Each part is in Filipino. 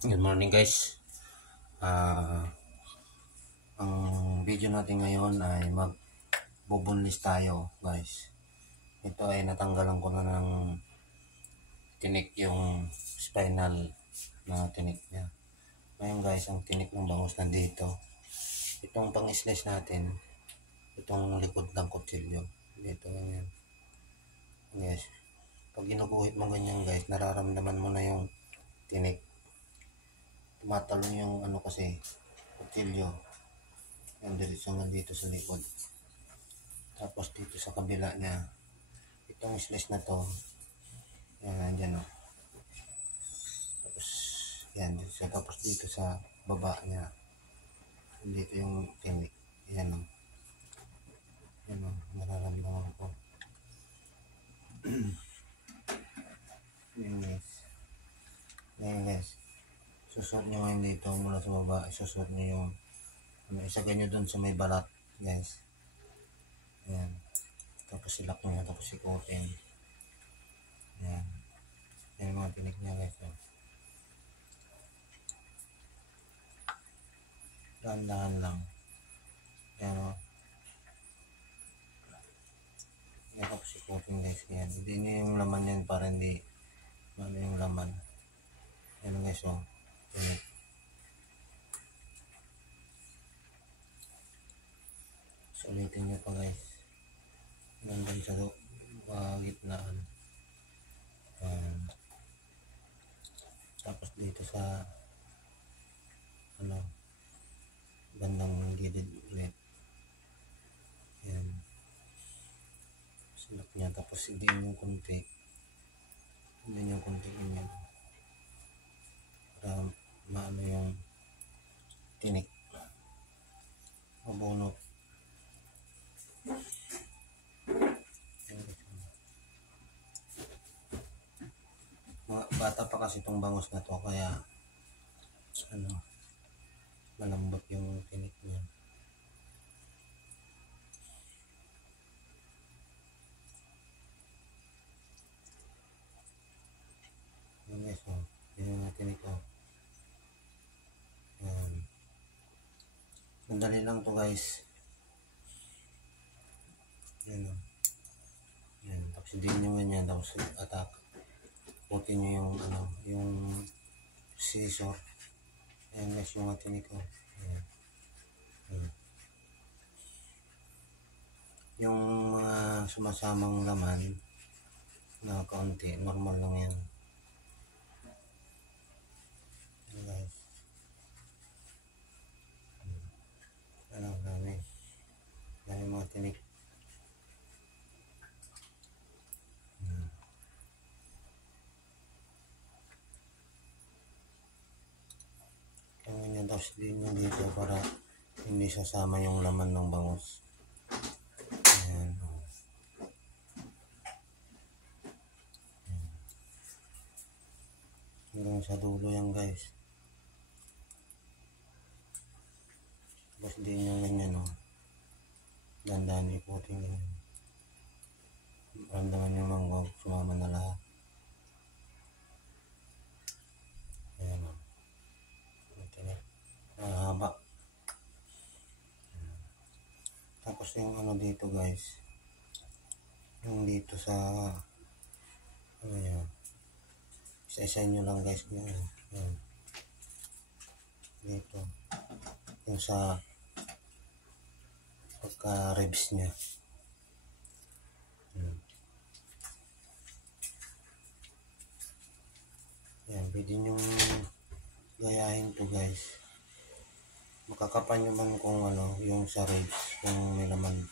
Good morning guys. Ah, ang video natin ngayon ay magbubunlis tayo guys. Ito ay natanggalan ko na ng tinik yung spinal na tinik niya. Ngayon guys, ang tinik ng bangus nandito. Itong pang-slice natin, itong likod ng kutsilyo. Dito yan. Yes. Pag ginuguhit mo ganyan guys, nararamdaman mo na yung tinik. Tumatalon yung ano kasi, kutsilyo. Yan, diretso nga dito sa likod. Tapos dito sa kabila niya, itong slice na to, yan, nandyan o. Tapos, yan, tapos dito sa baba niya, dito yung tinik. Yan o. Yan o, nararamdaman ko. Yan guys. Yan guys. Susot nyo ngayon dito mula sa baba, susot nyo yung, isagay nyo dun sa may balat, guys. Yan. Tapos silak nyo, tapos ikutin. Yan. Yan yung mga tinik niya guys. Dahan-dahan lang. Yan o. Yan, tapos ikutin guys. Yan. Hindi nyo yung laman yan para hindi ano yung laman. Yan guys o. Tinik. Sulitin nyo pa guys. Nandun sa gitnaan. Yan. Tapos dito sa ano, bandang gilid ulit. Yan. Silap niya. Tapos hindi yung kunti. Hindi yung kunti ganyan. Para maano yung tinik. Mabunot. Mga bata pa kasi itong bangus na to, kaya ano, malambot yung tinik niya. Yan guys o. Yan yung tinik o. Yan. Sandali lang to guys. Yan o. Yan. Tapos hindi nyo ganyan. Tapos attack. Putin nyo yung ano, yung scissor. Yan guys yung tinik o. Yan. Yan. Yung mga sumasamang laman na kaunti, normal lang yan. Yan guys. Ano, dami. Dami mga tinik. Kaya ganyan, tapos din nyo dito para hindi sasama yung laman ng bangus. Ayan. Hanggang sa dulo yan guys. Tapos din nyo ganyan o. Dandahan iputin ganyan. Ramdaman nyo mang sumama na lahat. Ayan o. Mahaba. Tapos yung ano dito guys. Yung dito sa ano yan. Isa-isa nyo lang guys. Yan. Dito. Yung sa pagka-ribs niya. Yan. Pwede nyo gayahin to guys. Makakapan nyo man kung ano, yung sa ribs, kung may laman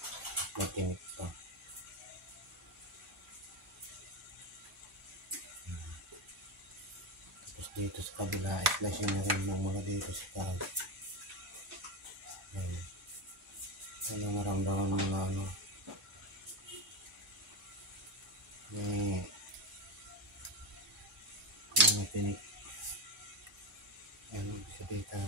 na tinik pa. Tapos dito sa kabila, slice nyo rin mo mula dito sa taas. Ano maramdaman mo na ano, may tinik. Ano sa dito.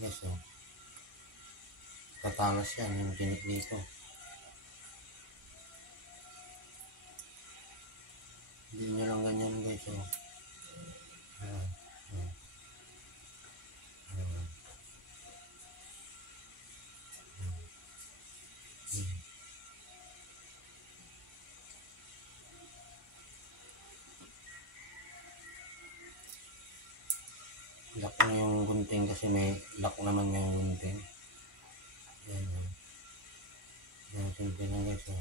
Yes, oh. Tatalas yan, yung tinik dito. Hindi nyo lang ganyan guys, oh. Ayan. Ayan. Ayan. Lock na yung gunting kasi may lock naman yung gunting. Ayan, oh. Ayan, simple lang guys, oh.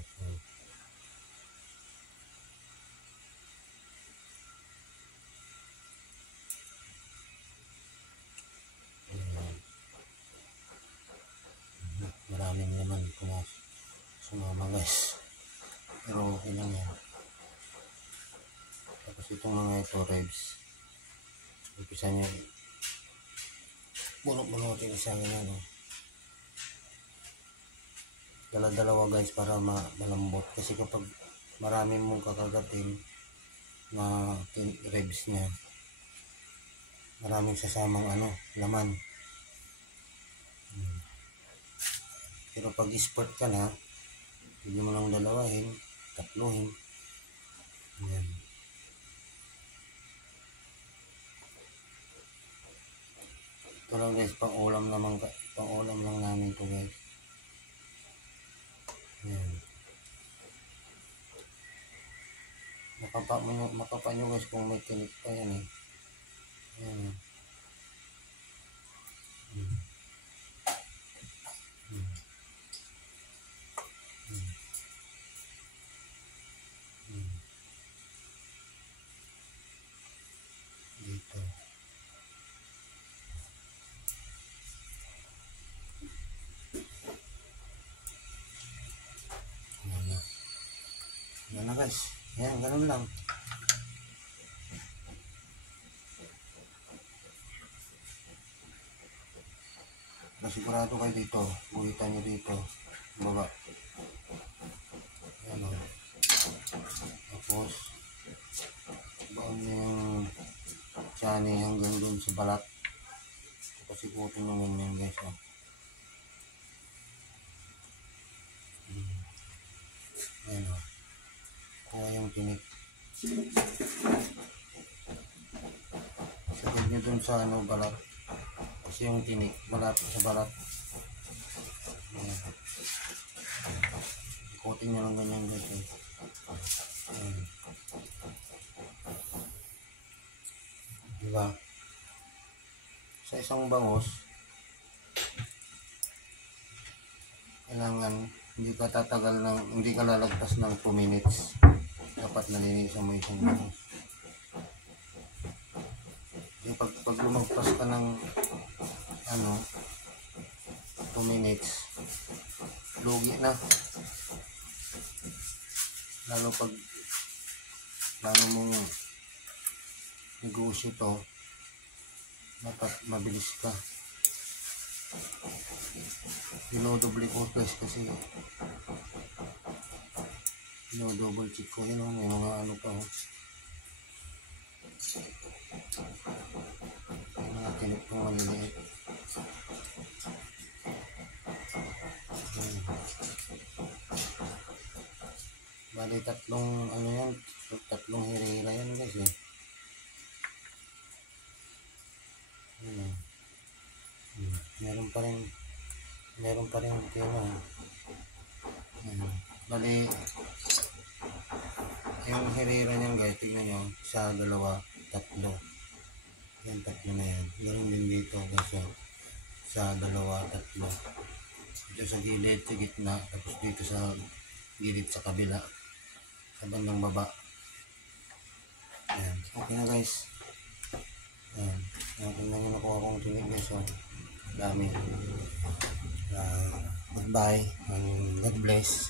Maraming naman sumama guys, pero okay lang yan. Tapos itong mga ito ribs, umpisa nyo bunot-bunutin sa yan, oh. Dala-dalawa guys para malambot, kasi kapag marami mong kakagatin na ribs nya, maraming sasamang laman. Pero pag sport ka na, hindi mo lang dalawahin, tatluhin. Ayan. Ito lang guys, pang-ulam lang namin to guys. Ayan. Makapa nyo guys kung may tinik pa yan, eh. Ayan. Dito. Ayan na guys. Ayan, ganun lang. Sigurado kayo dito. Buhitan nyo dito. Baba. Ayan, o. Tapos, baon nyo yung tsani hanggang dun sa balat. Kasi putin naman yan guys, o. Ayan, o. Kuha yung tinik. Sagad nyo dun sa balat. Kasi yung tinik, sa balat. Ayan. Ikutin nyo lang ganyan guys, eh. Ayan. Diba? Sa isang bangos, kailangan hindi ka lalagpas ng 2 minutes. Dapat nalinisan mo isang bangos. Pag lumagpas ka ng 2 minutes, lugi na. Lalo pag plano mong negosyo to, dapat mabilis ka. Dinodoble ko guys, kasi dinodouble check ko. Yun, may mga pa, oh. May mga tinik pong maliliit. Bali tatlong hira-hira yan guys, eh. Meron pa rin tira. Bali yung hirira niyan guys, tignan nyo, sa 2, 3. Yan, 3 na yan. Ganoon din dito guys, sa 2, 3. Dito sa gilid, sa gitna, tapos dito sa gilid sa kabila, sa bandang baba. Ayan, okay na guys. Ayan, tingnan nyo, nakuha kong tinik guys, oh. Dami. Goodbye and God bless.